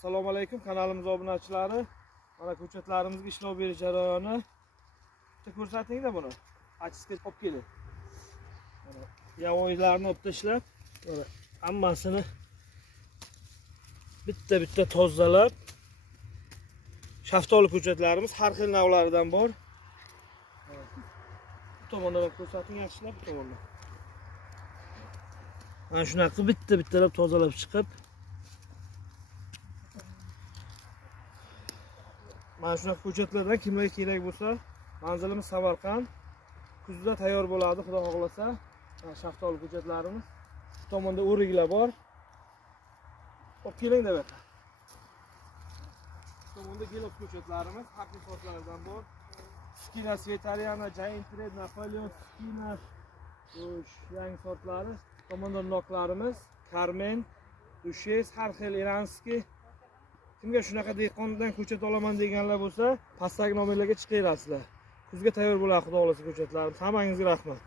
Assalomu alaykum kanalimiz obunachilari. Mana ko'chatlarimizga ishlov berish jarayoni. Bitta ko'rsating-da buni. Achisiga olib keling. Mana yavoylarni olib tashlab, mana hammasini bitta tozalab. Shaftoli ko'chatlarimiz har xil navlaridan bor. Bu tomondan ko'rsating yaxshilab, bu tomondan. Mana shunaqa bitta-bittalab tozalab chiqib, mana shunaqa ko'chatlardan kimlarga kerak bo'lsa, manzilimiz Samarqand. Kuzda tayyor bo'ladi, xudo xohlasa. Mana shaftoli ko'chatlarimiz. Bu tomonda o'riklar bor. Olib keling deb aytadi. Bu tomonda gilos ko'chatlarimiz har xil sortlardan bor. Skina Svetariana, Giant Red, Napoleon, Skina, yangi sortlari. Bu tomonda noklarimiz, Carmen, Dushes, har xil iranskiy. Kimga shunaqa dehqondan ko'chat olaman deganlar bo'lsa, pastdagi nomerlarga chiqaverasizlar. Kuzga tayyor bo'ladi, xudo xolasa ko'chatlarimiz. Hammangizga rahmat.